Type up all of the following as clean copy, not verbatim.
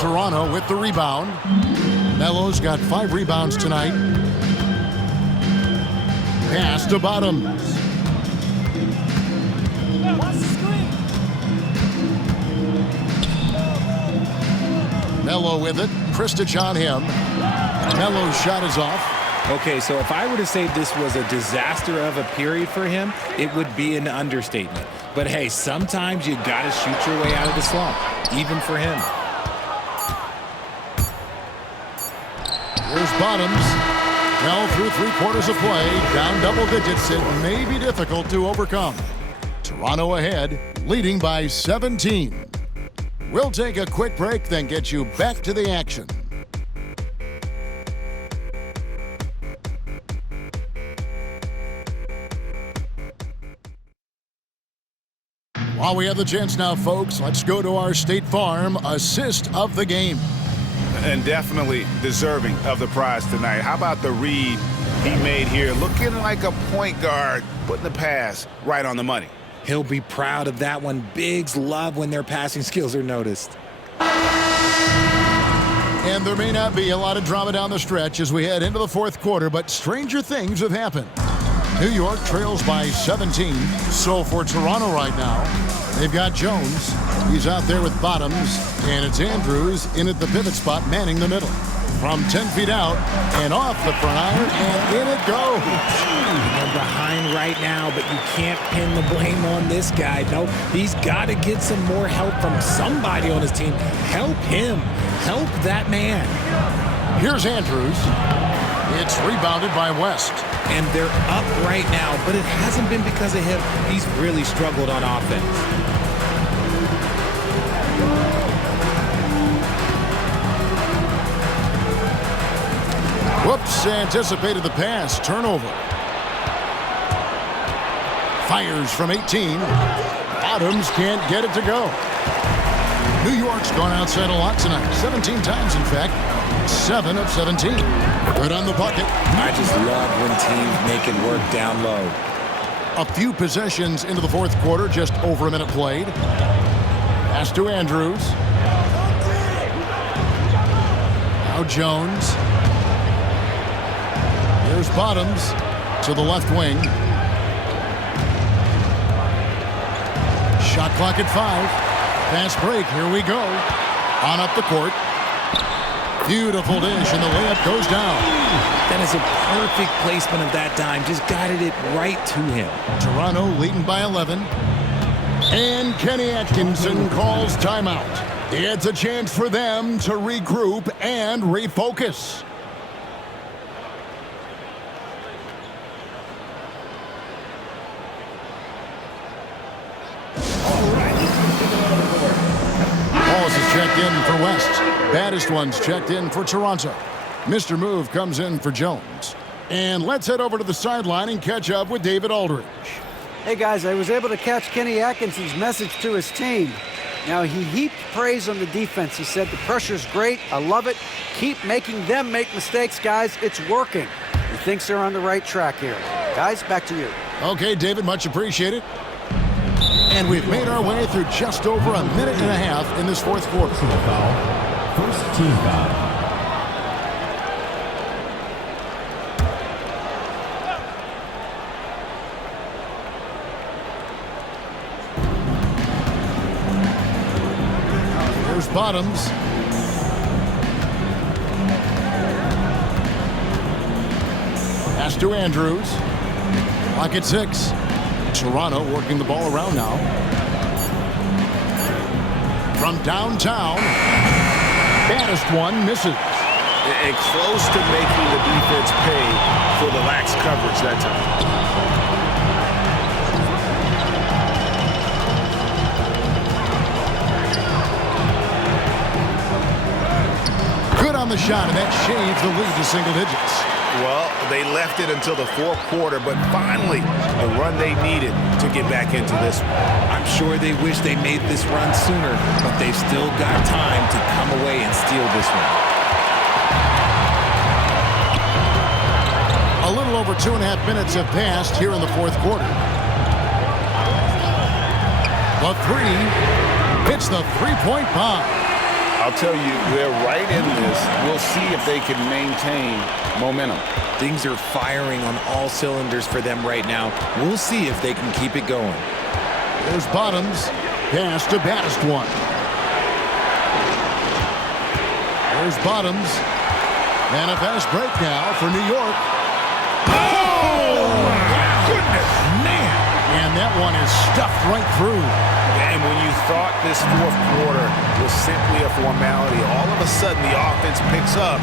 Toronto with the rebound. Melo's got 5 rebounds tonight. Pass to Bottoms. Melo with it. Kristich on him. Melo's shot is off. Okay, so if I were to say this was a disaster of a period for him, it would be an understatement. But hey, sometimes you got to shoot your way out of the slump, even for him. Here's Bottoms. Well, through 3/4 of play, down double digits, it may be difficult to overcome. Toronto ahead, leading by 17. We'll take a quick break, then get you back to the action. While we have the chance now, folks, let's go to our State Farm assist of the game. And definitely deserving of the prize tonight. How about the read he made here? Looking like a point guard, putting the pass right on the money. He'll be proud of that one. Bigs love when their passing skills are noticed. And there may not be a lot of drama down the stretch as we head into the 4th quarter, but stranger things have happened. New York trails by 17. So for Toronto right now, they've got Jones. He's out there with Bottoms, and it's Andrews in at the pivot spot, manning the middle. From 10 feet out and off the front iron, and in it goes. They're behind right now, but you can't pin the blame on this guy. No, he's got to get some more help from somebody on his team. Help him. Help that man. Here's Andrews. It's rebounded by West. And they're up right now, but it hasn't been because of him. He's really struggled on offense. Whoops, anticipated the pass. Turnover. Fires from 18. Bottoms can't get it to go. New York's gone outside a lot tonight. 17 times, in fact. 7 of 17. Good on the bucket. I just love when teams make it work down low. A few possessions into the 4th quarter, just over a minute played. Pass to Andrews. Now Jones. Here's Bottoms to the left wing. Shot clock at 5. Fast break, here we go. On up the court. Beautiful dish, and the layup goes down. That is a perfect placement of that dime. Just guided it right to him. Toronto leading by 11. And Kenny Atkinson calls timeout. It's a chance for them to regroup and refocus. Balls is checked in for West. Baddest one's checked in for Toronto. Mr. Move comes in for Jones. And let's head over to the sideline and catch up with David Aldridge. Hey guys, I was able to catch Kenny Atkinson's message to his team. Now, he heaped praise on the defense. He said the pressure's great. I love it. Keep making them make mistakes, guys. It's working. He thinks they're on the right track here. Guys, back to you. Okay, David, much appreciated. And we've made our way through just over a minute and a half in this 4th quarter. First team foul. Here's Bottoms. Pass to Andrews. Clock at 6. Toronto working the ball around now. From downtown, baddest one misses. And close to making the defense pay for the lax coverage that time. Good on the shot, and that shaves the lead to single digits. Well, they left it until the 4th quarter, but finally the run they needed to get back into this one. I'm sure they wish they made this run sooner, but they've still got time to come away and steal this one. A little over 2.5 minutes have passed here in the 4th quarter. The 3 hits the 3-point bomb. I'll tell you, they're right in this. We'll see if they can maintain momentum. Things are firing on all cylinders for them right now. We'll see if they can keep it going. There's Bottoms. Pass to baddest one. There's Bottoms. And a fast break now for New York. Oh, my goodness. Man. And that one is stuffed right through. And when you thought this fourth quarter was simply a formality, all of a sudden the offense picks up,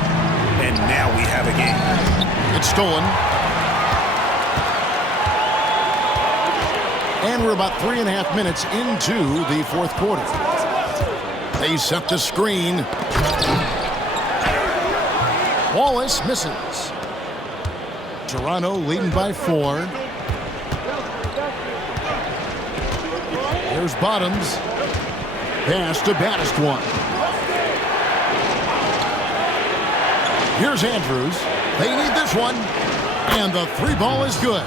and now we have a game. It's stolen. And we're about 3.5 minutes into the fourth quarter. They set the screen. Wallace misses. Toronto leading by 4. There's Bottoms. Pass to baddest one. Here's Andrews. They need this one. And the 3 ball is good.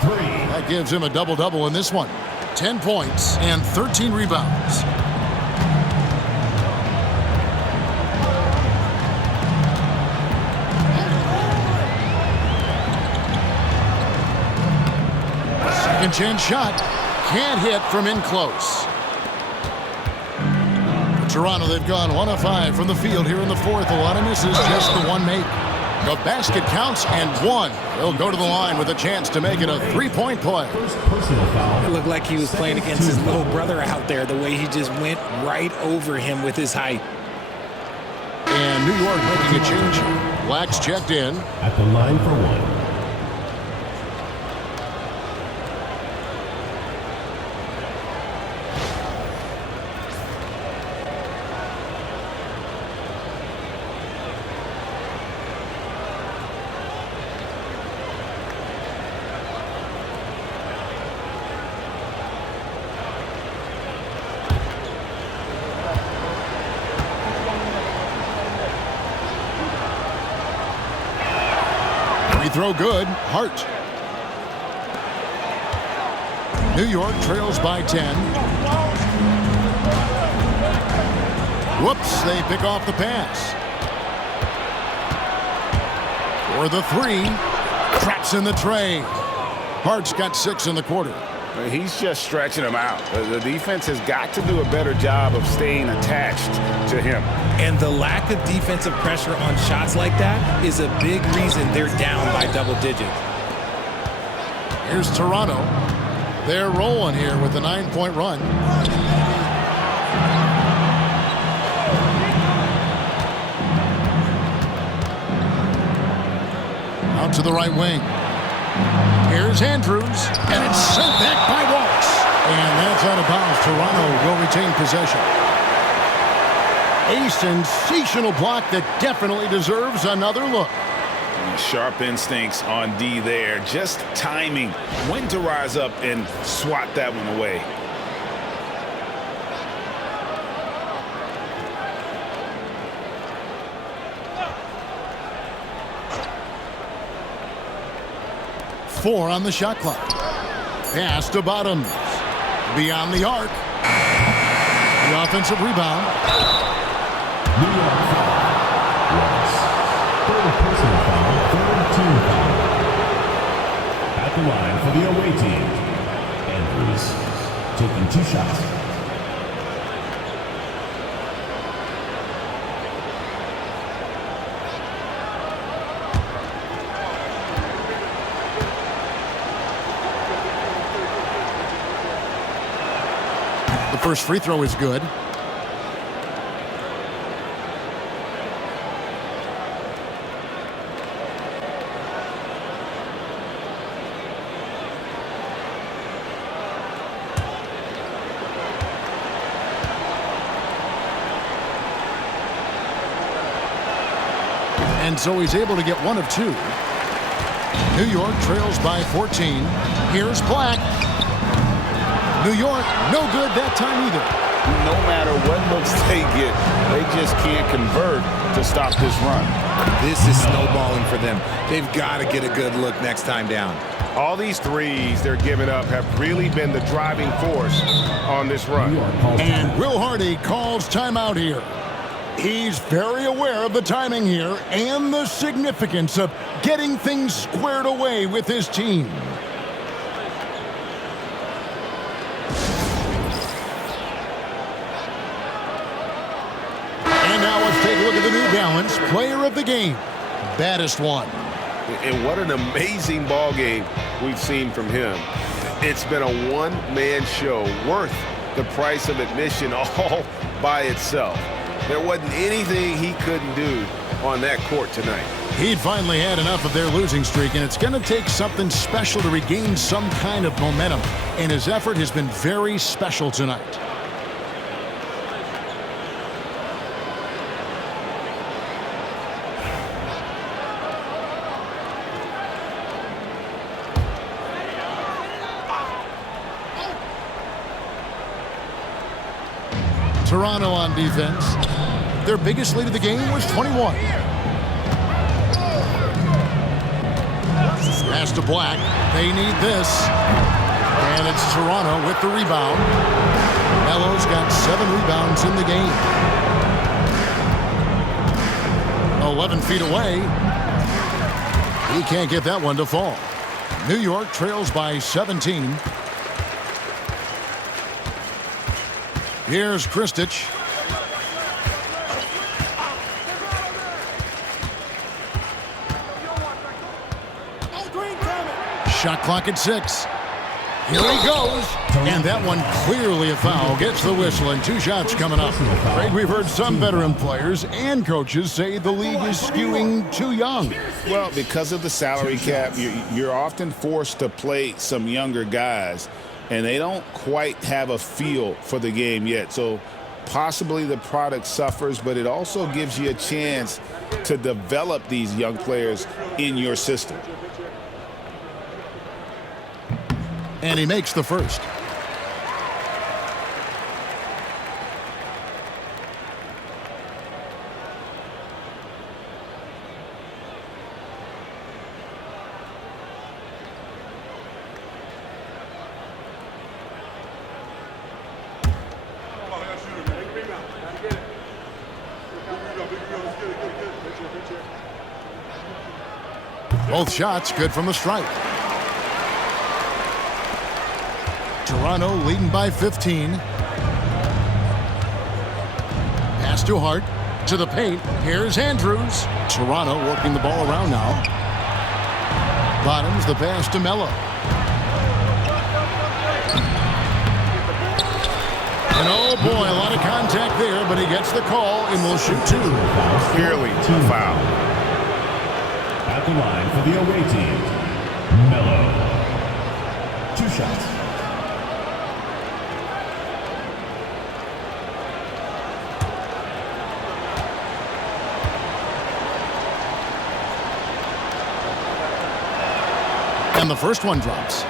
3. That gives him a double-double in this one. 10 points and 13 rebounds. Second chance shot. Can't hit from in close. For Toronto, they've gone 1 of 5 from the field here in the fourth. A lot of misses, just the one make. The basket counts and 1. They'll go to the line with a chance to make it a 3-point play. First personal foul. It looked like he was playing against his little brother out there, the way he just went right over him with his height. And New York making a change. Black's checked in. At the line for 1. Throw good. Hart. New York trails by 10. Whoops, they pick off the pass. For the 3. Traps in the tray. Hart's got 6 in the quarter. He's just stretching them out. The defense has got to do a better job of staying attached to him. And the lack of defensive pressure on shots like that is a big reason they're down by double digits. Here's Toronto. They're rolling here with a 9-point run. Out to the right wing. Here's Andrews, and it's sent back by Wallace. And that's out of bounds. Toronto will retain possession. A sensational block that definitely deserves another look. Sharp instincts on D there. Just timing when to rise up and swat that one away. Four on the shot clock. Pass to Bottoms. Beyond the arc. The offensive rebound. New York foul. Wallace. Third personal foul. Third team foul. At the line for the away team. Andrews taking 2 shots. The first free throw is good. And so he's able to get 1 of 2. New York trails by 14. Here's Black. New York, no good that time either. No matter what looks they get, they just can't convert to stop this run. This is snowballing for them. They've got to get a good look next time down. All these threes they're giving up have really been the driving force on this run. And Will Hardy calls timeout here. He's very aware of the timing here and the significance of getting things squared away with his team. And now let's take a look at the New Balance Player of the Game. Baddest one. And what an amazing ball game we've seen from him. It's been a one-man show worth the price of admission all by itself. There wasn't anything he couldn't do on that court tonight. He'd finally had enough of their losing streak, and it's going to take something special to regain some kind of momentum. And his effort has been very special tonight. Toronto on defense. Their biggest lead of the game was 21. Pass to Black. They need this. And it's Toronto with the rebound. Melo's got 7 rebounds in the game. 11 feet away. He can't get that one to fall. New York trails by 17. Here's Kristich. Shot clock at 6. Here he goes. And that one clearly a foul. Gets the whistle and 2 shots coming up. Craig, we've heard some veteran players and coaches say the league is skewing too young. Well, because of the salary cap, you're often forced to play some younger guys, and they don't quite have a feel for the game yet. So possibly the product suffers, but it also gives you a chance to develop these young players in your system. And he makes the first. Both shots good from the stripe. Toronto leading by 15. Pass to Hart. To the paint. Here's Andrews. Toronto working the ball around now. Bottoms the pass to Melo. And oh boy, a lot of contact there, but he gets the call and will shoot 2. Clearly a foul. At the line for the away team, Melo. 2 shots. And the first one drops.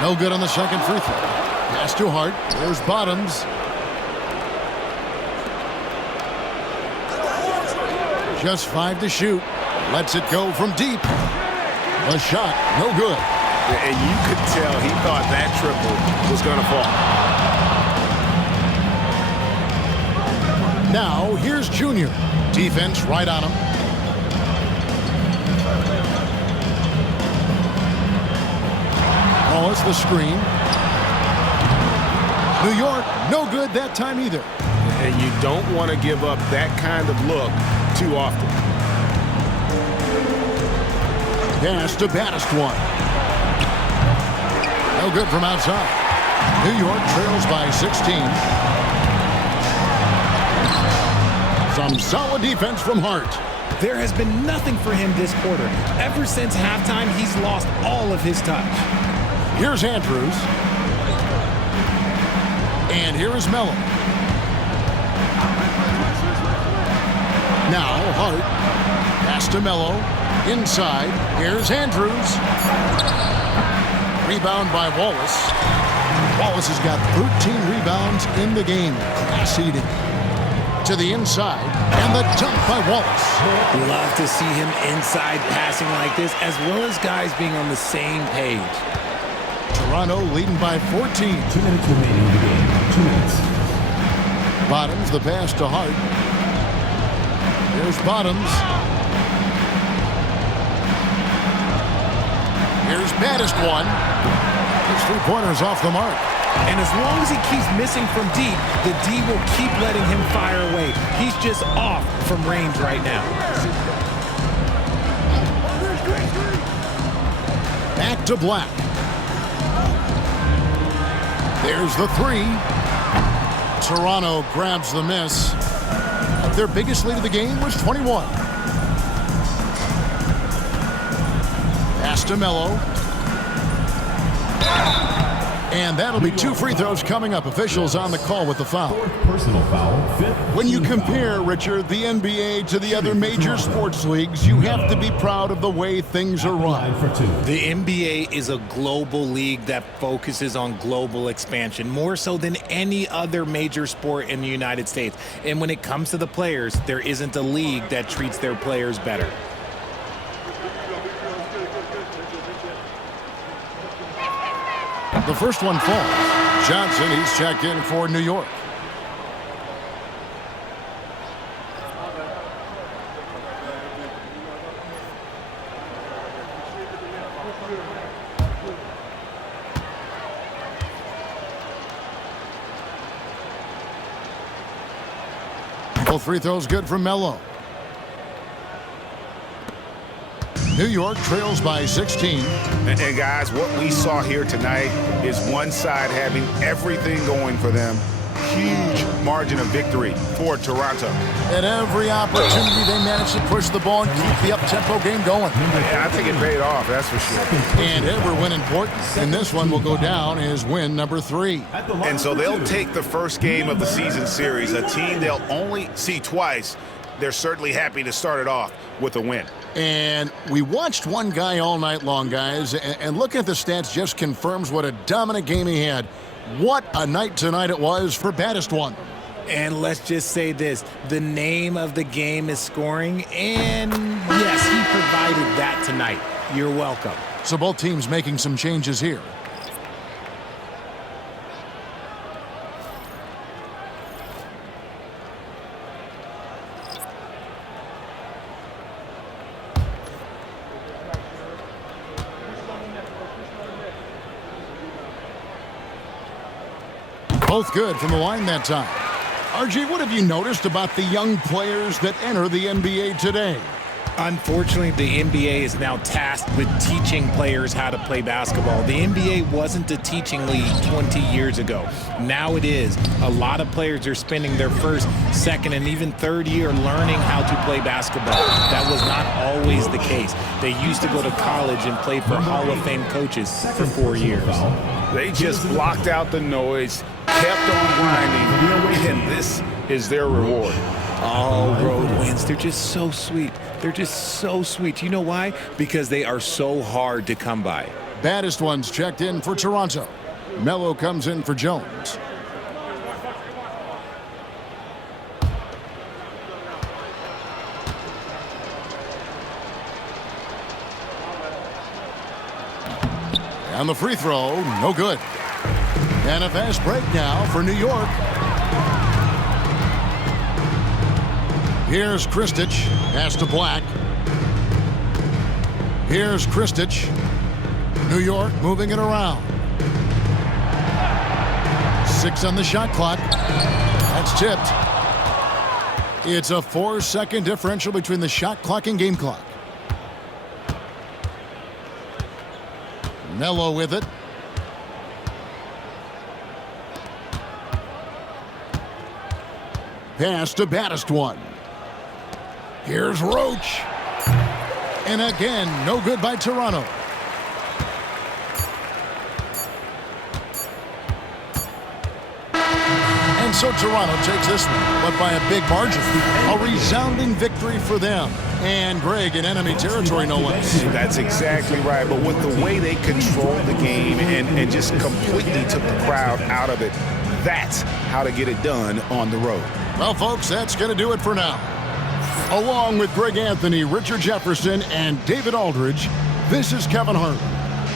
No good on the second free throw. Pass to Hart. There's Bottoms. Just 5 to shoot. Lets it go from deep. A shot. No good. And you could tell he thought that triple was going to fall. Now, here's Junior. Defense right on him. Calls the screen. New York, no good that time either. And you don't want to give up that kind of look too often. Pass to baddest one. No good from outside. New York trails by 16. Some solid defense from Hart. There has been nothing for him this quarter. Ever since halftime, he's lost all of his touch. Here's Andrews. And here is Melo. Now Hart. Pass to Melo. Inside, here's Andrews. Rebound by Wallace. Wallace has got 13 rebounds in the game. Class-eating. To the inside, and the dunk by Wallace. Love to see him inside passing like this, as well as guys being on the same page. Toronto leading by 14. 2 minutes remaining in the game. 2 minutes. Bottoms, the pass to Hart. Here's Bottoms. Here's Baddest one. His three-pointers off the mark. And as long as he keeps missing from deep, the D will keep letting him fire away. He's just off from range right now. Back to Black. There's the three. Toronto grabs the miss. Their biggest lead of the game was 21. Pass to Melo. And that'll be 2 free throws coming up. Officials on the call with the foul. Personal foul. When you compare, Richard, the NBA to the other major sports leagues, you have to be proud of the way things are run. The NBA is a global league that focuses on global expansion, more so than any other major sport in the United States. And when it comes to the players, there isn't a league that treats their players better. The first one falls. Johnson, he's checked in for New York. Both free throws good from Melo. New York trails by 16. And guys, what we saw here tonight is one side having everything going for them. Huge margin of victory for Toronto. At every opportunity, they managed to push the ball and keep the up-tempo game going. Yeah, I think it paid off, that's for sure. And every win important. And this one will go down as win number 3. And so they'll take the first game of the season series, a team they'll only see twice. They're certainly happy to start it off with a win. And we watched one guy all night long, guys, and looking at the stats just confirms what a dominant game he had. What a night tonight it was for Baddest one. And let's just say this, the name of the game is scoring, and yes, he provided that tonight. You're welcome. So both teams making some changes here. Both good from the line that time. RJ, what have you noticed about the young players that enter the NBA today? Unfortunately, the NBA is now tasked with teaching players how to play basketball. The NBA wasn't a teaching league 20 years ago. Now it is. A lot of players are spending their first, second, and even third year learning how to play basketball. That was not always the case. They used to go to college and play for Hall of Fame coaches for 4 years. They just blocked out the noise, kept on grinding, and this is their reward. All road wins. They're just so sweet. They're just so sweet. You know why? Because they are so hard to come by. Baddest one's checked in for Toronto. Melo comes in for Jones. And the free throw, no good. And a fast break now for New York. Here's Kristich, pass to Black. Here's Kristich. New York moving it around. 6 on the shot clock. That's tipped. It's a 4-second differential between the shot clock and game clock. Melo with it. Pass to Baddest one. Here's Roach. And again, no good by Toronto. And So Toronto takes this one, but by a big margin. A resounding victory for them. And Greg in enemy territory, no less. That's exactly right. But with the way they controlled the game and just completely took the crowd out of it, that's how to get it done on the road. Well, folks, that's going to do it for now. Along with Greg Anthony, Richard Jefferson, and David Aldridge, this is Kevin Harlan.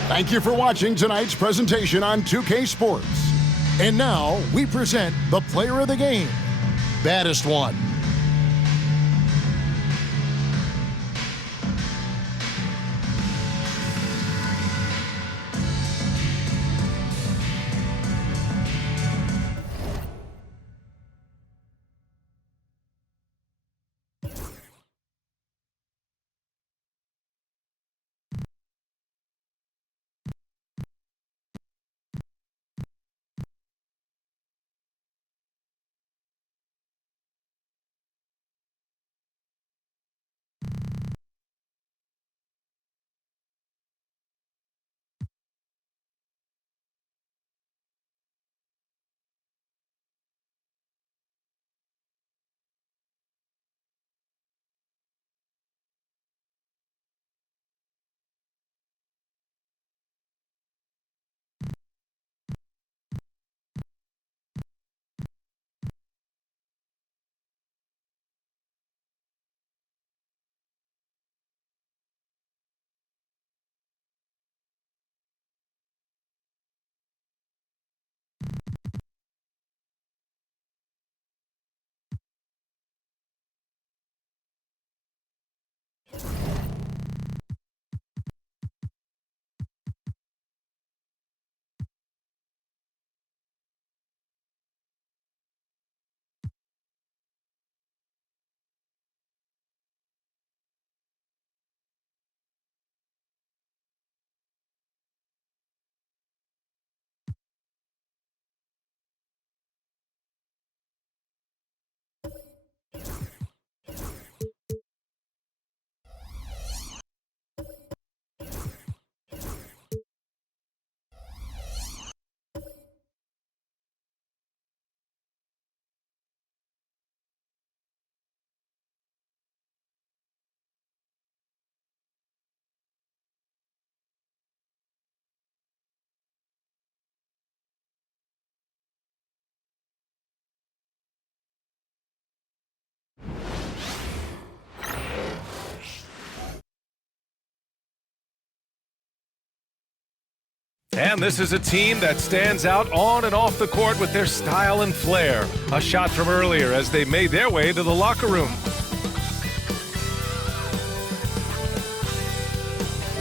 Thank you for watching tonight's presentation on 2K Sports. And now we present the player of the game, Baddest One. And this is a team that stands out on and off the court with their style and flair. A shot from earlier as they made their way to the locker room.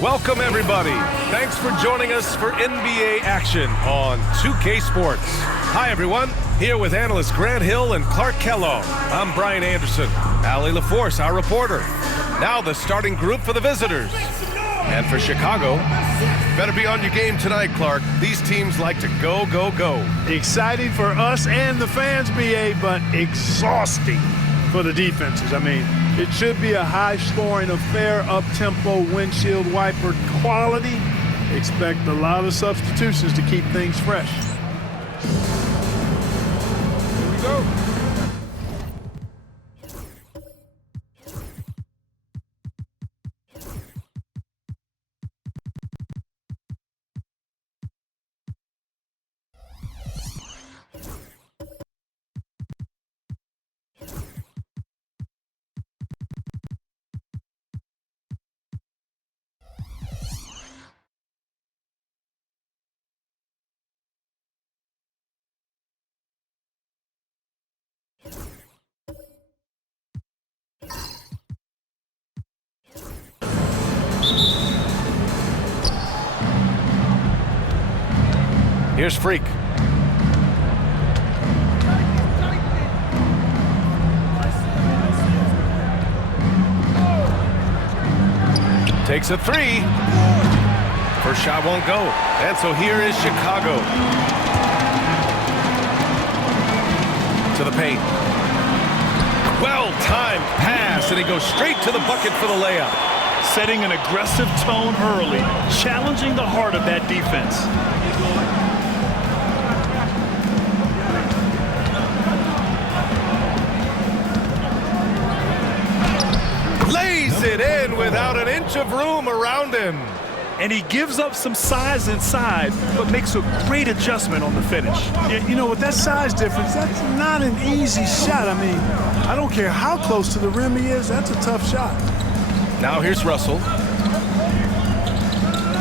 Welcome, everybody. Thanks for joining us for NBA action on 2K Sports. Hi, everyone. Here with analysts Grant Hill and Clark Kellogg. I'm Brian Anderson. Allie LaForce, our reporter. Now the starting group for the visitors. And for Chicago, better be on your game tonight, Clark. These teams like to go, go, go. Exciting for us and the fans, BA, but exhausting for the defenses. I mean, it should be a high-scoring affair, up-tempo, windshield wiper quality. Expect a lot of substitutions to keep things fresh. Here we go. Here's Freak. Takes a three. First shot won't go. And so here is Chicago. To the paint. Well-timed pass, and he goes straight to the bucket for the layup. Setting an aggressive tone early, challenging the heart of that defense. it in without an inch of room around him. And he gives up some size inside, but makes a great adjustment on the finish. Yeah, you know, with that size difference, that's not an easy shot. I mean, I don't care how close to the rim he is, that's a tough shot. Now here's Russell.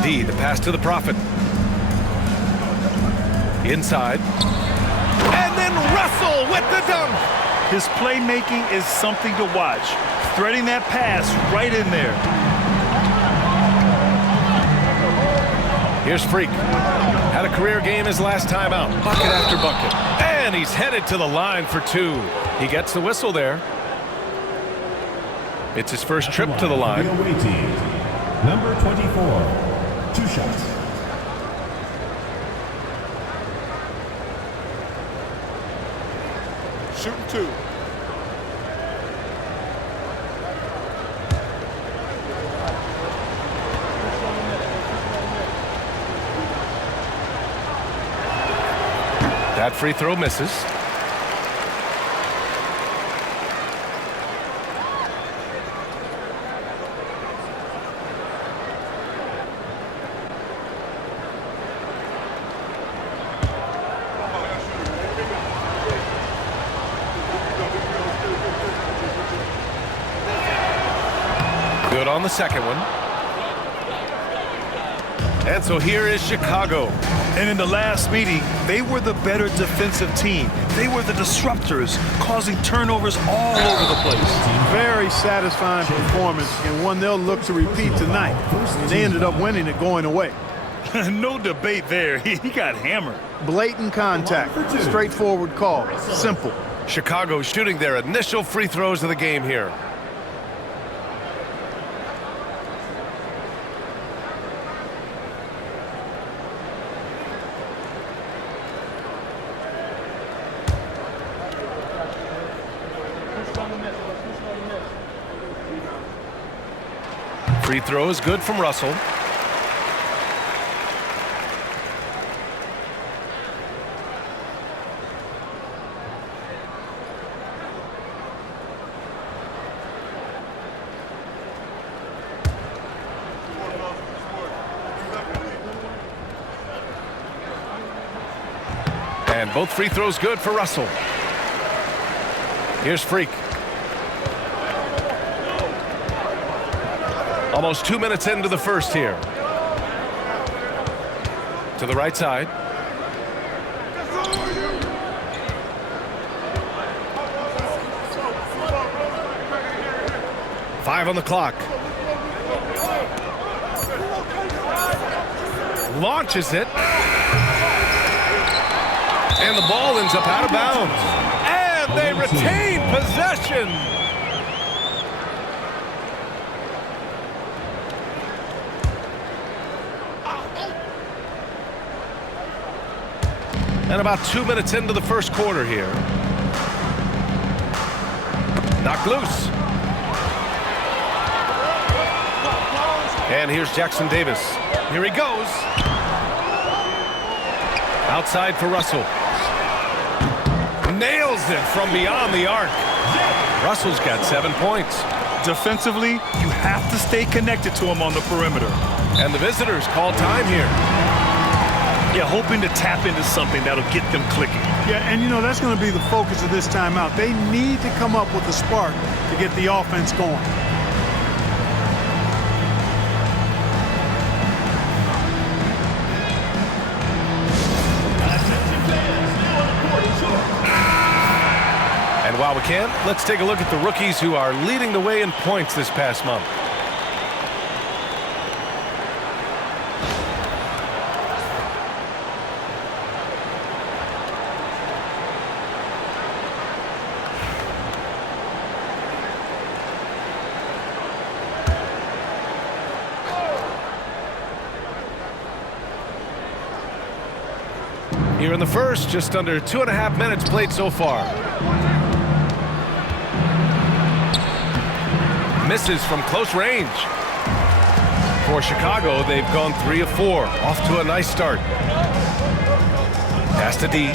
D, the pass to the Prophet. Inside. And then Russell with the dunk. His playmaking is something to watch. Threading that pass right in there. Here's Freak. Had a career game his last time out. Bucket after bucket. And he's headed to the line for two. He gets the whistle there. It's his first trip to the line. The away team, number 24, 2 shots. Shooting 2. That free throw misses. Good on the second one. And so here is Chicago. And in the last meeting, they were the better defensive team. They were the disruptors, causing turnovers all over the place. Very satisfying performance, and one they'll look to repeat tonight. And they ended up winning it going away. No debate there. He got hammered. Blatant contact. Straightforward call. Simple. Chicago shooting their initial free throws of the game here. Free throw is good from Russell. And both free throws good for Russell. Here's Freak. Almost 2 minutes into the first here. To the right side. Five on the clock. Launches it. And the ball ends up out of bounds. And they retain possession. And about 2 minutes into the first quarter here. Knocked loose. And here's Jackson Davis. Here he goes. Outside for Russell. Nails it from beyond the arc. Russell's got 7 points. Defensively, you have to stay connected to him on the perimeter. And the visitors call time here. Yeah, hoping to tap into something that'll get them clicking. Yeah, and you know, that's going to be the focus of this timeout. They need to come up with a spark to get the offense going. And while we can, let's take a look at the rookies who are leading the way in points this past month. Here in the first, just under 2.5 minutes played so far. Misses from close range. For Chicago, they've gone 3 of 4. Off to a nice start. Pass to D.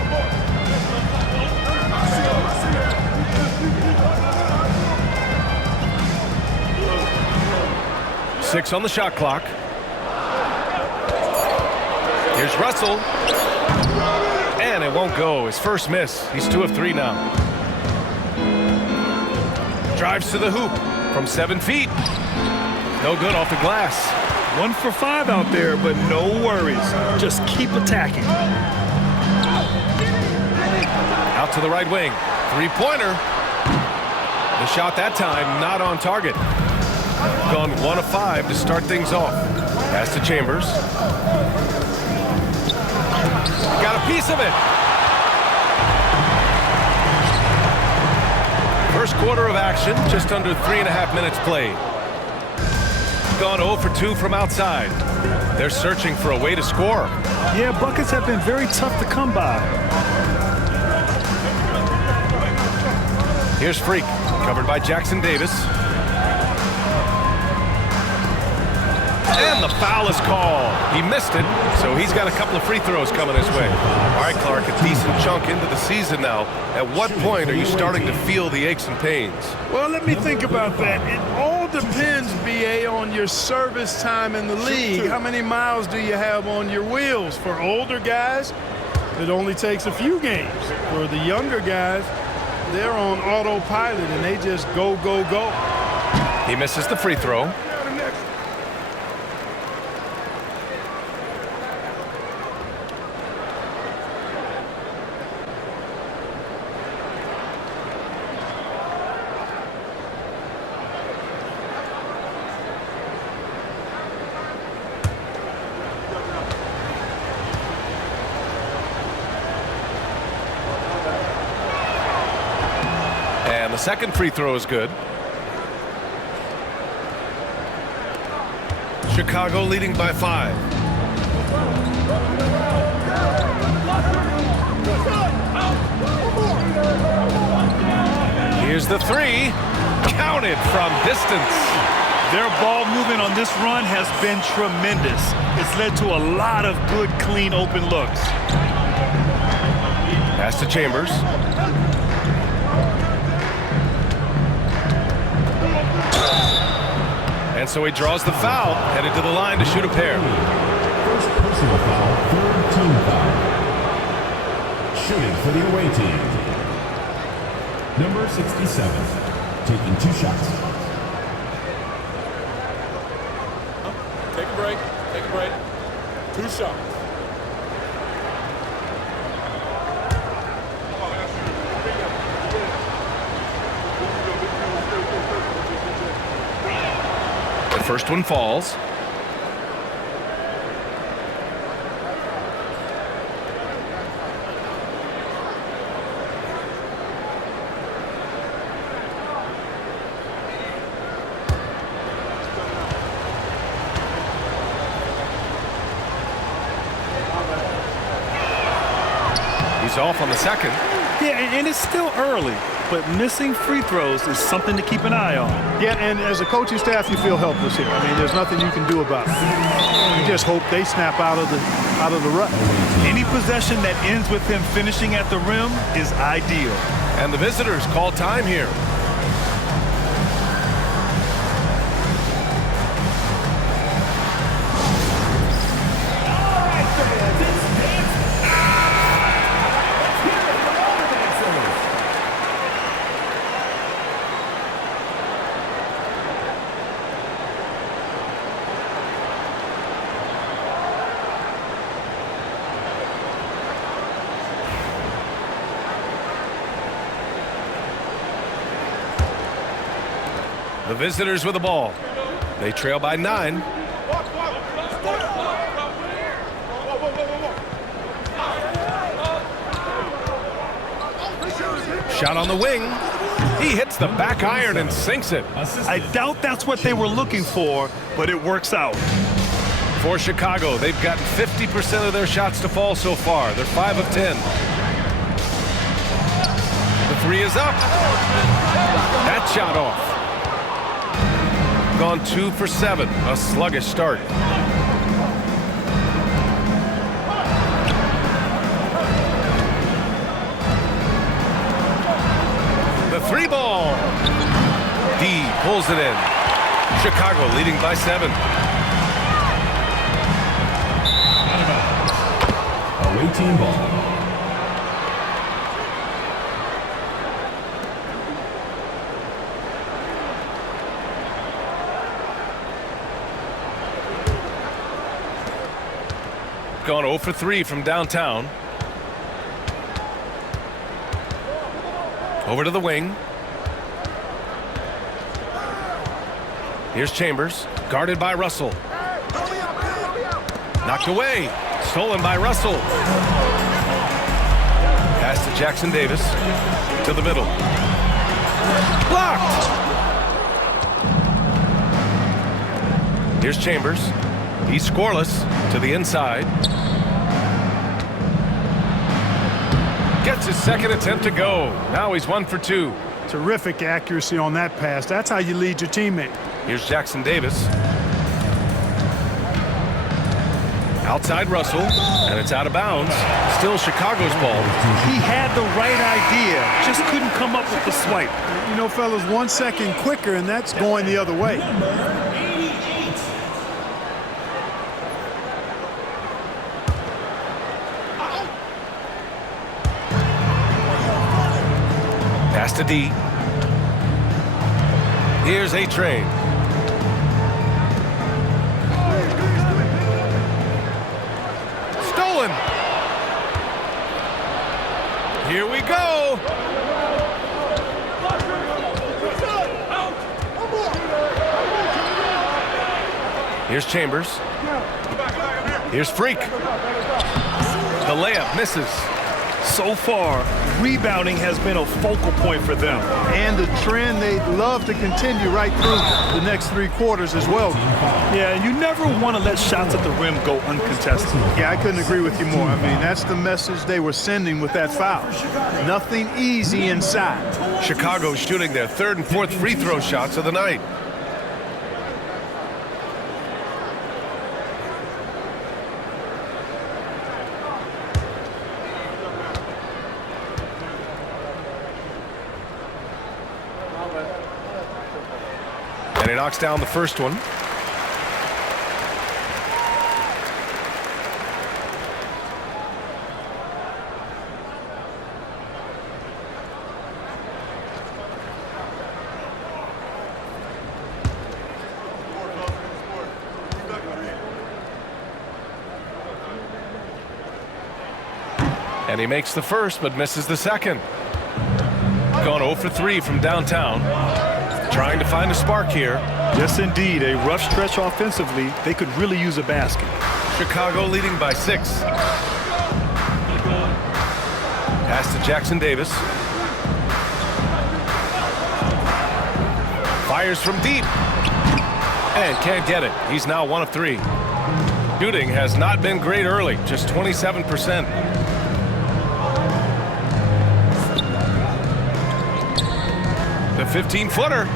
6 on the shot clock. Here's Russell. And it won't go. His first miss. He's 2 of 3 now. Drives to the hoop from 7 feet. No good off the glass. 1 for 5 out there, but no worries. Just keep attacking. Out to the right wing. 3-pointer. The shot that time not on target. Gone 1 of 5 to start things off. Pass to Chambers. Got a piece of it. First quarter of action, just under 3.5 minutes played. Gone 0 for 2 from outside. They're searching for a way to score. Yeah, buckets have been very tough to come by. Here's Freak, covered by Jackson Davis. And the foul is called. He missed it, so he's got a couple of free throws coming his way. All right, Clark, a decent chunk into the season now. At what point are you starting to feel the aches and pains? Well, let me think about that. It all depends, BA, on your service time in the league. How many miles do you have on your wheels? For older guys, it only takes a few games. For the younger guys, they're on autopilot and they just go, go, go. He misses the free throw. And the second free throw is good. Chicago leading by 5. Here's the 3. Counted from distance. Their ball movement on this run has been tremendous. It's led to a lot of good, clean, open looks. Pass to Chambers. And so he draws the foul, headed to the line to shoot a pair. First personal foul, third team foul. Shooting for the away team. Number 67, taking 2 shots. Take a break. Take a break. 2 shots. The first one falls. He's off on the second. Yeah, and it's still early, but missing free throws is something to keep an eye on. Yeah, and as a coaching staff, you feel helpless here. I mean, there's nothing you can do about it. You just hope they snap out of the rut. Any possession that ends with him finishing at the rim is ideal. And the visitors call time here. The visitors with the ball. They trail by 9. Shot on the wing. He hits the back iron and sinks it. I doubt that's what they were looking for, but it works out. For Chicago, they've gotten 50% of their shots to fall so far. They're 5 of 10. The 3 is up. That shot off. Gone 2 for 7. A sluggish start. The 3 ball. D pulls it in. Chicago leading by 7. Away team ball. Gone 0 for 3 from downtown. Over to the wing. Here's Chambers, guarded by Russell. Knocked away, stolen by Russell. Pass to Jackson Davis, to the middle. Blocked! Here's Chambers. He's scoreless, to the inside. Gets his second attempt to go. Now he's 1 for 2. Terrific accuracy on that pass. That's how you lead your teammate. Here's Jackson Davis. Outside Russell, and it's out of bounds. Still Chicago's ball. He had the right idea, just couldn't come up with the swipe. You know, fellas, 1 second quicker, and that's going the other way. Pass to D. Here's A-Train. Stolen. Here we go. Here's Chambers. Here's Freak. The layup misses. So far, rebounding has been a focal point for them. And the trend they'd love to continue right through the next 3 quarters as well. Yeah, and you never want to let shots at the rim go uncontested. Yeah, I couldn't agree with you more. I mean, that's the message they were sending with that foul. Nothing easy inside. Chicago shooting their 3rd and 4th free throw shots of the night. And he knocks down the first one. And he makes the first, but misses the second. Gone 0 for 3 from downtown. Trying to find a spark here. Yes, indeed. A rough stretch offensively. They could really use a basket. Chicago leading by 6. Pass to Jackson Davis. Fires from deep. And can't get it. He's now 1 of 3. Shooting has not been great early. Just 27%. The 15-footer.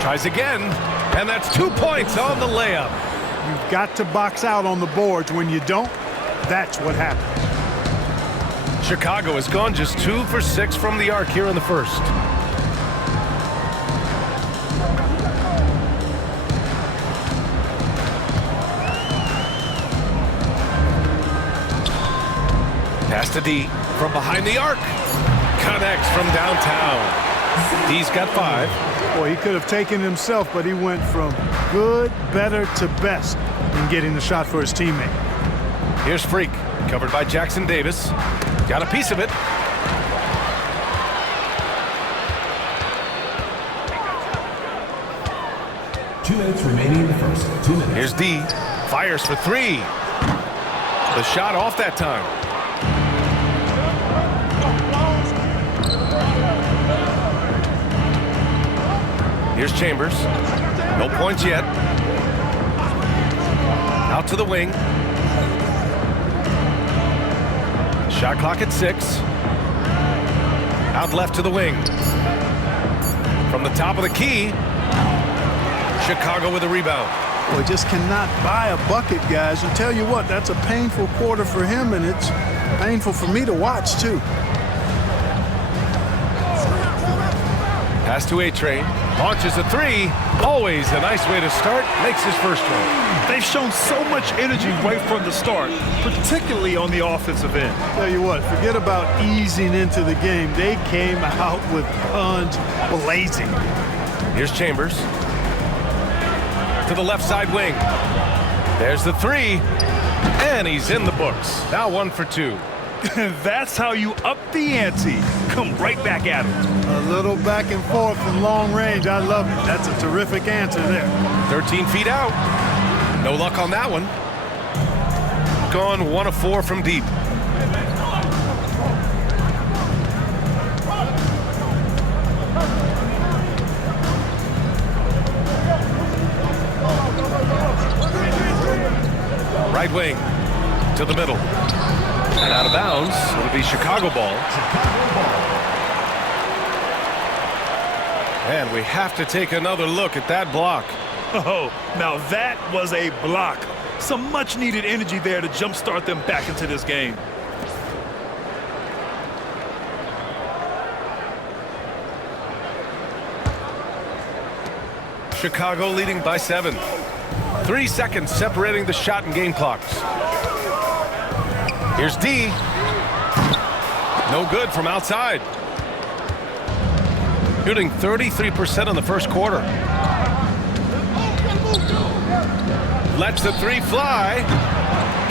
Tries again, and that's 2 points on the layup. You've got to box out on the boards. When you don't, that's what happens. Chicago has gone just 2 for 6 from the arc here in the first. Pass to D from behind the arc. Connects from downtown. D's got 5. Boy, he could have taken himself, but he went from good, better to best in getting the shot for his teammate. Here's Freak, covered by Jackson Davis. Got a piece of it. Two minutes remaining in the first. 2 minutes. Here's D. Fires for 3. The shot off that time. Here's Chambers. No points yet. Out to the wing. Shot clock at 6. Out left to the wing. From the top of the key. Chicago with a rebound. Boy, just cannot buy a bucket, guys. And tell you what, that's a painful quarter for him, and it's painful for me to watch, too. Pass to A-Train. Launches a three. Always a nice way to start. Makes his first one. They've shown so much energy right from the start, particularly on the offensive end. Tell you what, forget about easing into the game. They came out with guns blazing. Here's Chambers. To the left side wing. There's the three. And he's in the books. Now 1 for 2. That's how you up the ante. Come right back at it. A little back and forth from long range. I love it. That's a terrific answer there. 13 feet out. No luck on that one. Gone 1 of 4 from deep. Right wing to the middle. And out of bounds. It'll be Chicago ball. And we have to take another look at that block. Oh, now that was a block. Some much-needed energy there to jumpstart them back into this game. Chicago leading by 7. 3 seconds separating the shot and game clocks. Here's D. No good from outside. Shooting 33% in the first quarter. Lets the three fly.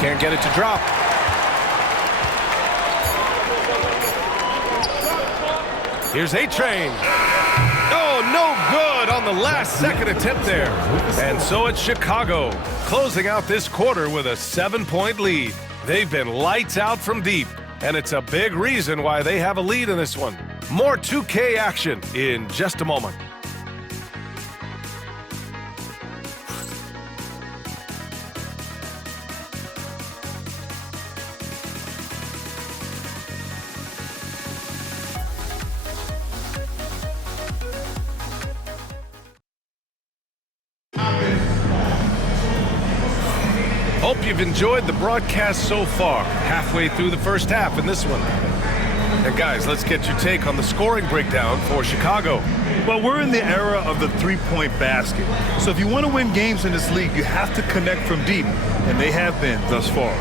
Can't get it to drop. Here's A-Train. Oh, no good on the last second attempt there. And so it's Chicago closing out this quarter with a 7-point lead. They've been lights out from deep, and it's a big reason why they have a lead in this one. More 2K action in just a moment. Hope you've enjoyed the broadcast so far. Halfway through the first half in this one. And guys, let's get your take on the scoring breakdown for Chicago. Well, we're in the era of the three-point basket. So if you want to win games in this league, you have to connect from deep. And they have been thus far.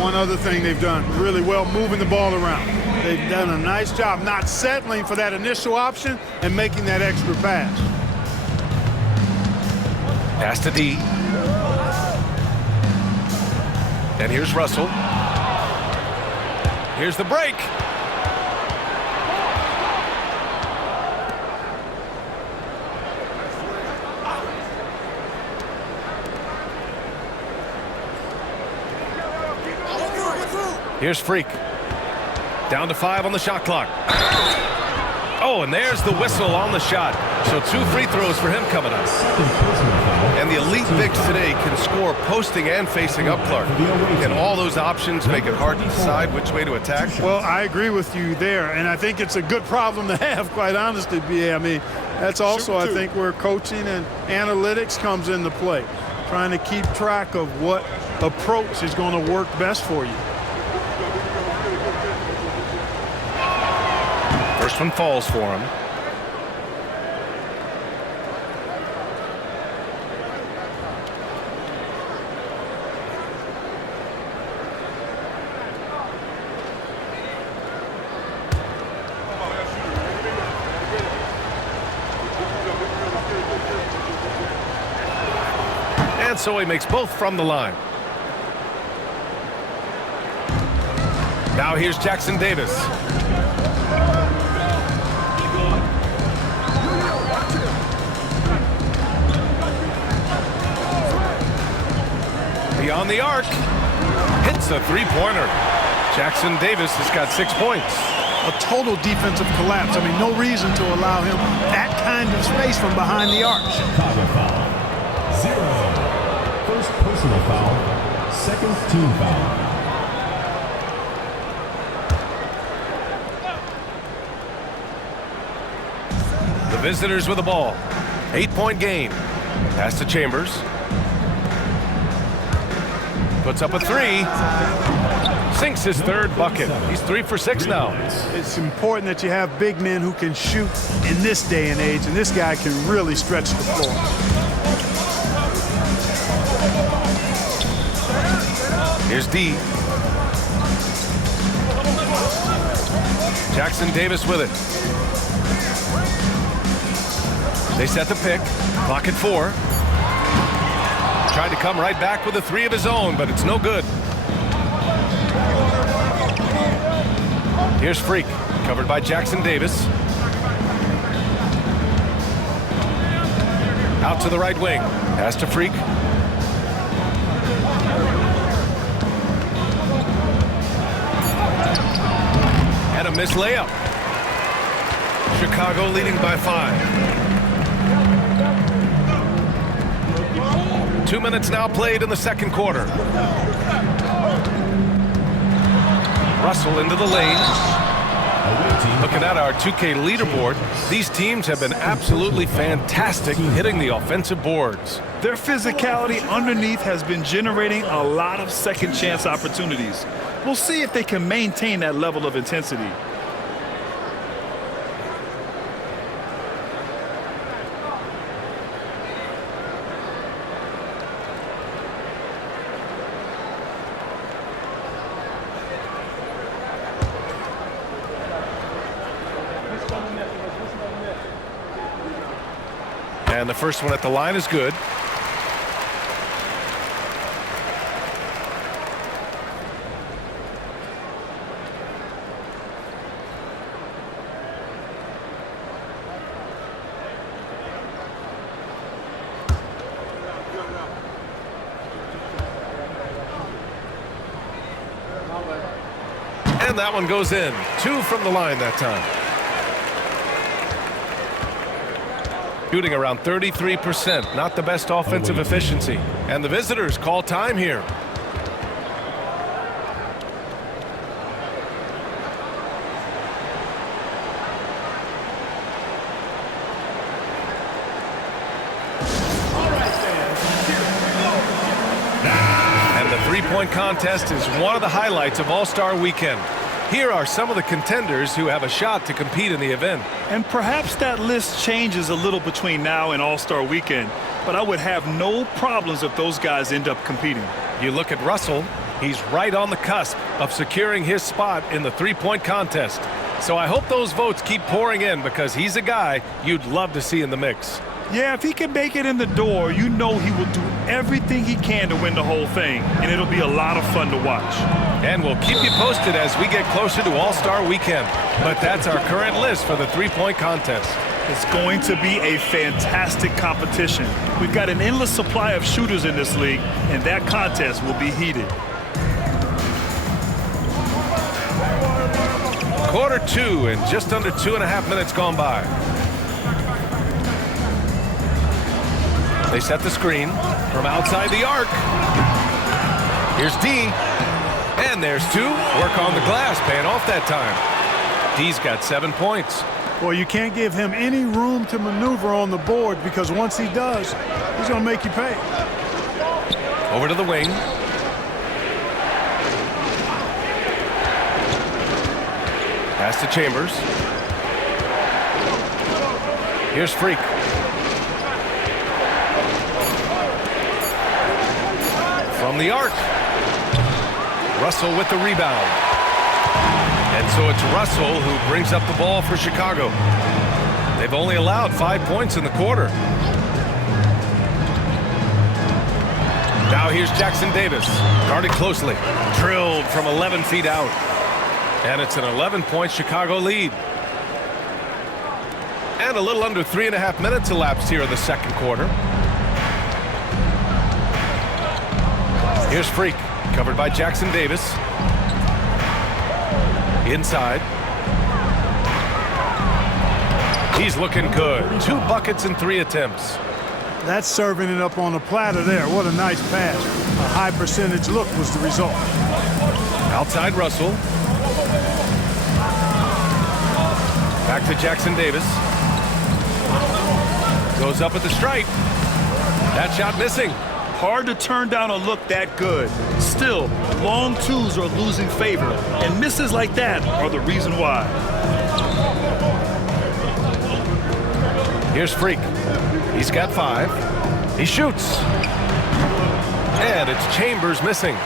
One other thing they've done really well, moving the ball around. They've done a nice job not settling for that initial option and making that extra pass. Pass to D. And here's Russell. Here's the break. Here's Freak. Down to 5 on the shot clock. Oh, and there's the whistle on the shot. So 2 free throws for him coming up. And the elite bigs today can score posting and facing up, Clark. And all those options make it hard to decide which way to attack. Well, I agree with you there, and I think it's a good problem to have, quite honestly, BA. I mean, that's also, I think, where coaching and analytics comes into play. Trying to keep track of what approach is going to work best for you. First one falls for him. And so he makes both from the line. Now here's Jackson Davis. Beyond the arc. Hits a three-pointer. Jackson Davis has got 6 points. A total defensive collapse. I mean, no reason to allow him that kind of space from behind the arc. Chicago foul. 0. First personal foul. Second team foul. The visitors with the ball. 8-point game. Pass to Chambers. Puts up a 3. Sinks his third bucket. He's 3 for 6 now. It's important that you have big men who can shoot in this day and age, and this guy can really stretch the floor. Here's D. Jackson Davis with it. They set the pick. Clock at 4. Tried to come right back with a 3 of his own, but it's no good. Here's Freak, covered by Jackson Davis. Out to the right wing. Pass to Freak. And a missed layup. Chicago leading by 5. 2 minutes now played in the second quarter. Russell into the lane. Looking at our 2K leaderboard, these teams have been absolutely fantastic hitting the offensive boards. Their physicality underneath has been generating a lot of second chance opportunities. We'll see if they can maintain that level of intensity. And the first one at the line is good. And that one goes in. 2 from the line that time. Shooting around 33%, not the best offensive efficiency. And the visitors call time here. And the three-point contest is one of the highlights of All-Star Weekend. Here are some of the contenders who have a shot to compete in the event. And perhaps that list changes a little between now and All-Star Weekend, but I would have no problems if those guys end up competing. You look at Russell, he's right on the cusp of securing his spot in the three-point contest. So I hope those votes keep pouring in because he's a guy you'd love to see in the mix. Yeah, if he can make it in the door, you know he will do everything he can to win the whole thing, and it'll be a lot of fun to watch. And we'll keep you posted as we get closer to All-Star Weekend. But that's our current list for the three-point contest. It's going to be a fantastic competition. We've got an endless supply of shooters in this league, and that contest will be heated. Quarter 2 and just under 2.5 minutes gone by. They set the screen from outside the arc. Here's D. And there's 2. Work on the glass, paying off that time. D's got 7 points. Well, you can't give him any room to maneuver on the board because once he does, he's going to make you pay. Over to the wing. Pass to Chambers. Here's Freak. From the arc. Russell with the rebound. And so it's Russell who brings up the ball for Chicago. They've only allowed 5 points in the quarter. Now here's Jackson Davis. Guarded closely. Drilled from 11 feet out. And it's an 11-point Chicago lead. And a little under 3.5 minutes elapsed here in the second quarter. Here's Freak, covered by Jackson Davis. Inside. He's looking good. 2 buckets in 3 attempts. That's serving it up on a platter there. What a nice pass. A high percentage look was the result. Outside Russell. Back to Jackson Davis. Goes up at the stripe. That shot missing. Hard to turn down a look that good. Still, long twos are losing favor, and misses like that are the reason why. Here's Freak. He's got 5. He shoots. And it's Chambers missing.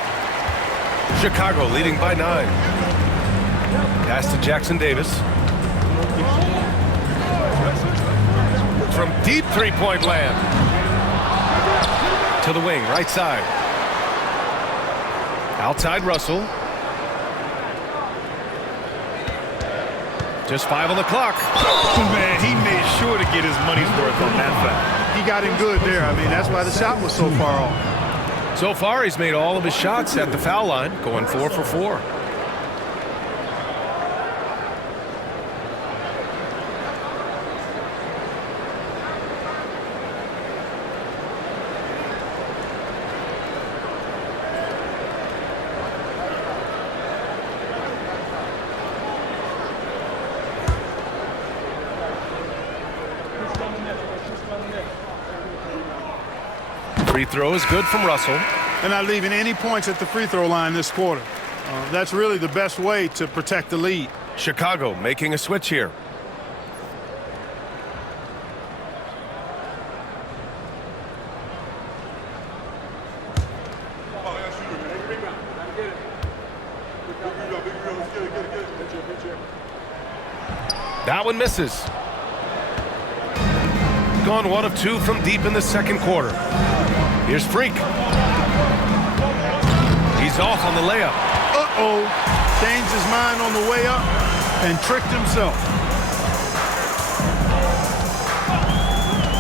Chicago leading by 9. Pass to Jackson Davis. From deep three-point land. To the wing, right side. Outside Russell. Just 5 on the clock. Man, he made sure to get his money's worth on that foul. He got him good there. I mean, that's why the shot was so far off. So far, he's made all of his shots at the foul line, going 4 for 4. Free throw is good from Russell. They're not leaving any points at the free throw line this quarter. That's really the best way to protect the lead. Chicago making a switch here. That one misses. Gone 1 of 2 from deep in the second quarter. Here's Freak. He's off on the layup. Uh-oh. Changed his mind on the way up and tricked himself.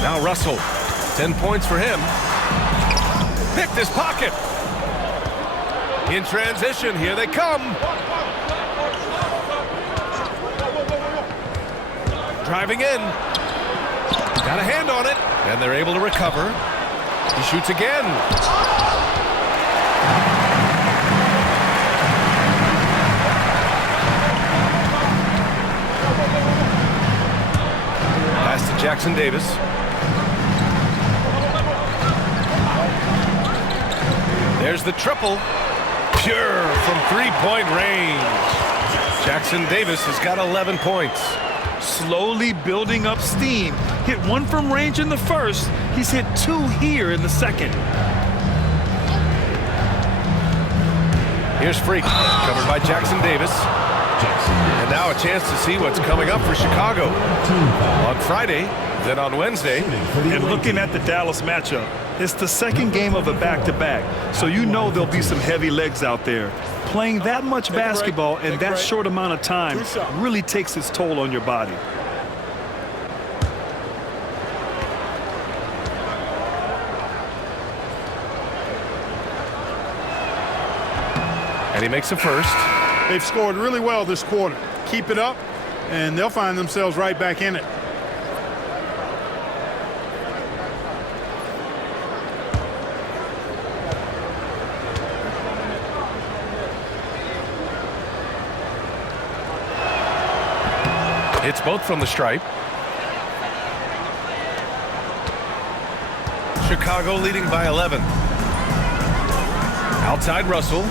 Now Russell. 10 points for him. Picked his pocket. In transition, here they come. Driving in. Got a hand on it, and they're able to recover. He shoots again. Pass to Jackson Davis. There's the triple. Pure from three-point range. Jackson Davis has got 11 points. Slowly building up steam. Hit 1 from range in the first. He's hit 2 here in the second. Here's Freak, covered by Jackson Davis. And now a chance to see what's coming up for Chicago on Friday, then on Wednesday. And looking at the Dallas matchup, it's the second game of a back-to-back, so you know there'll be some heavy legs out there. Playing that much basketball in that short amount of time really takes its toll on your body. And he makes a first. They've scored really well this quarter. Keep it up, and they'll find themselves right back in it. It's both from the stripe. Chicago leading by 11. Outside Russell.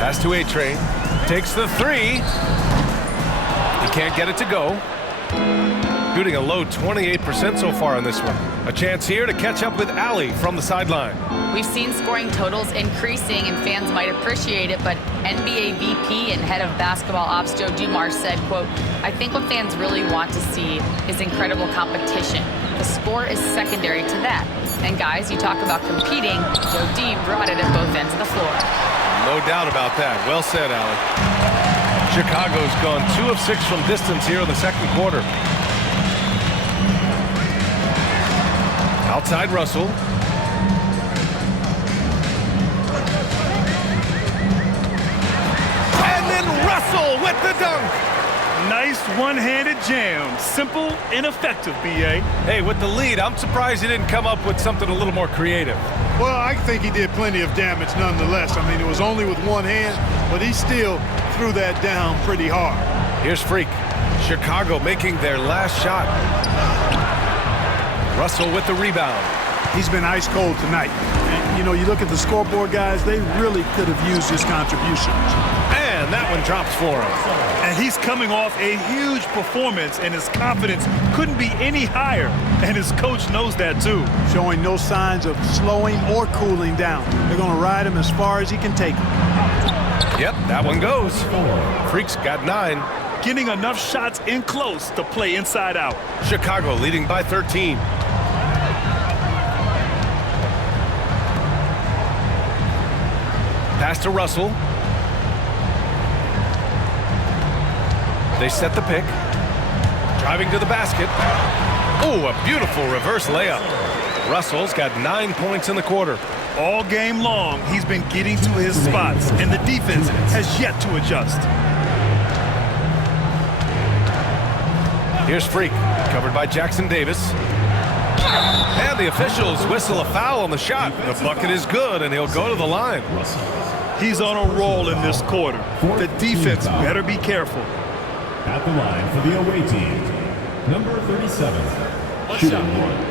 Pass to A-Train. Takes the 3. He can't get it to go. Shooting a low 28% so far on this one. A chance here to catch up with Allie from the sideline. We've seen scoring totals increasing, and fans might appreciate it, but NBA VP and head of basketball ops Joe Dumars said, quote, "I think what fans really want to see is incredible competition. The score is secondary to that. And guys, you talk about competing, Joe D brought it at both ends of the floor." No doubt about that. Well said, Allie. Chicago's gone 2 of 6 from distance here in the second quarter. Outside Russell. And then Russell with the dunk. Nice one-handed jam. Simple and effective, B.A. Hey, with the lead, I'm surprised he didn't come up with something a little more creative. Well, I think he did plenty of damage nonetheless. I mean, it was only with one hand, but he still threw that down pretty hard. Here's Freak. Chicago making their last shot. Russell with the rebound. He's been ice cold tonight. And, you know, you look at the scoreboard, guys, they really could have used his contribution. And that one drops for him. And he's coming off a huge performance, and his confidence couldn't be any higher. And his coach knows that, too. Showing no signs of slowing or cooling down. They're going to ride him as far as he can take him. Yep, that one goes. Freak's got 9. Getting enough shots in close to play inside out. Chicago leading by 13. Pass to Russell. They set the pick. Driving to the basket. Oh, a beautiful reverse layup. Russell's got 9 points in the quarter. All game long, he's been getting to his spots, and the defense has yet to adjust. Here's Freak, covered by Jackson Davis. And the officials whistle a foul on the shot. The bucket is good, and he'll go to the line. He's on a roll in this quarter. The defense better be careful. At the line for the away team, number 37, shooting 1.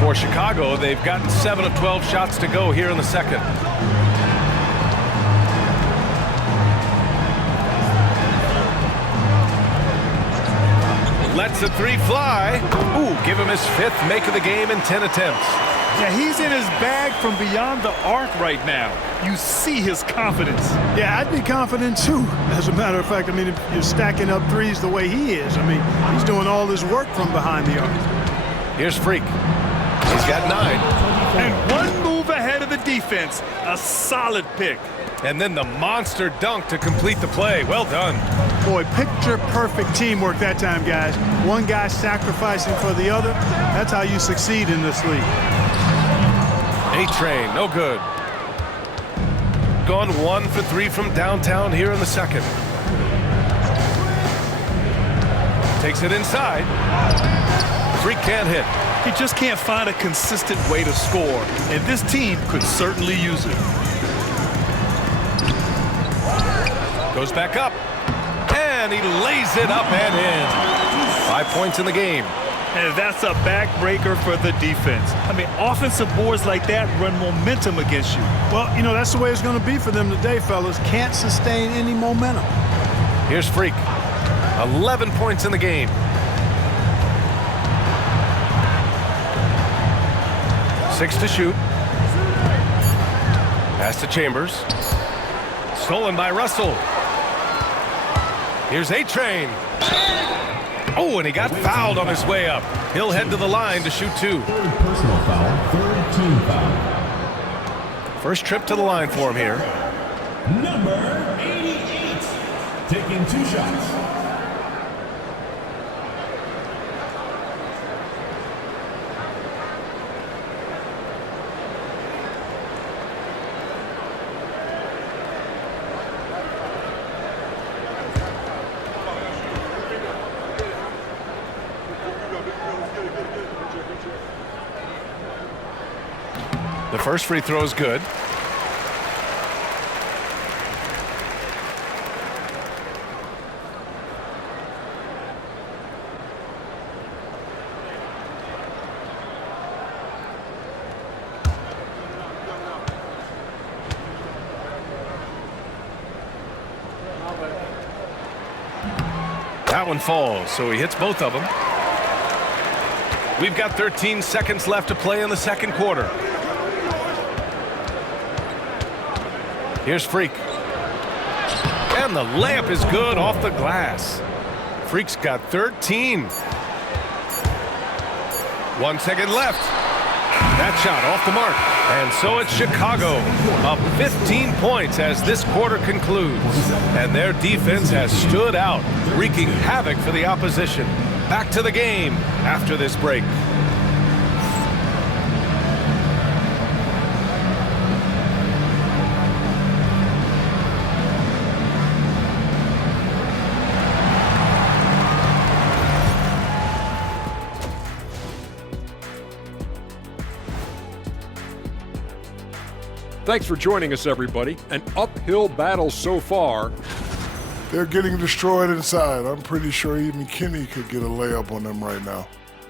For Chicago, they've got 7 of 12 shots to go here in the second. Lets the 3 fly. Ooh, give him his 5th make of the game in 10 attempts. Yeah, he's in his bag from beyond the arc right now. You see his confidence. Yeah, I'd be confident too. As a matter of fact, I mean, if you're stacking up threes the way he is, I mean, he's doing all his work from behind the arc. Here's Freak. He's got 9. And one move ahead of the defense. A solid pick. And then the monster dunk to complete the play. Well done. Boy, picture-perfect teamwork that time, guys. One guy sacrificing for the other. That's how you succeed in this league. A-Train, no good. Gone 1 for 3 from downtown here in the second. Takes it inside. Freak can't hit. He just can't find a consistent way to score, and this team could certainly use it. Goes back up, and he lays it up and in. 5 points in the game. And that's a backbreaker for the defense. I mean, offensive boards like that run momentum against you. Well, you know, that's the way it's going to be for them today, fellas. Can't sustain any momentum. Here's Freak. 11 points in the game. Six to shoot. Pass to Chambers. Stolen by Russell. Here's A-Train. Oh, and he got fouled on his way up. He'll head to the line to shoot 2. Third personal foul, third team foul. First trip to the line for him here. Number 88, taking 2 shots. The first free throw is good. That one falls, so he hits both of them. We've got 13 seconds left to play in the second quarter. Here's Freak. And the layup is good off the glass. Freak's got 13. 1 second left. That shot off the mark. And so it's Chicago up 15 points as this quarter concludes. And their defense has stood out, wreaking havoc for the opposition. Back to the game after this break. Thanks for joining us, everybody. An uphill battle so far. They're getting destroyed inside. I'm pretty sure even Kenny could get a layup on them right now.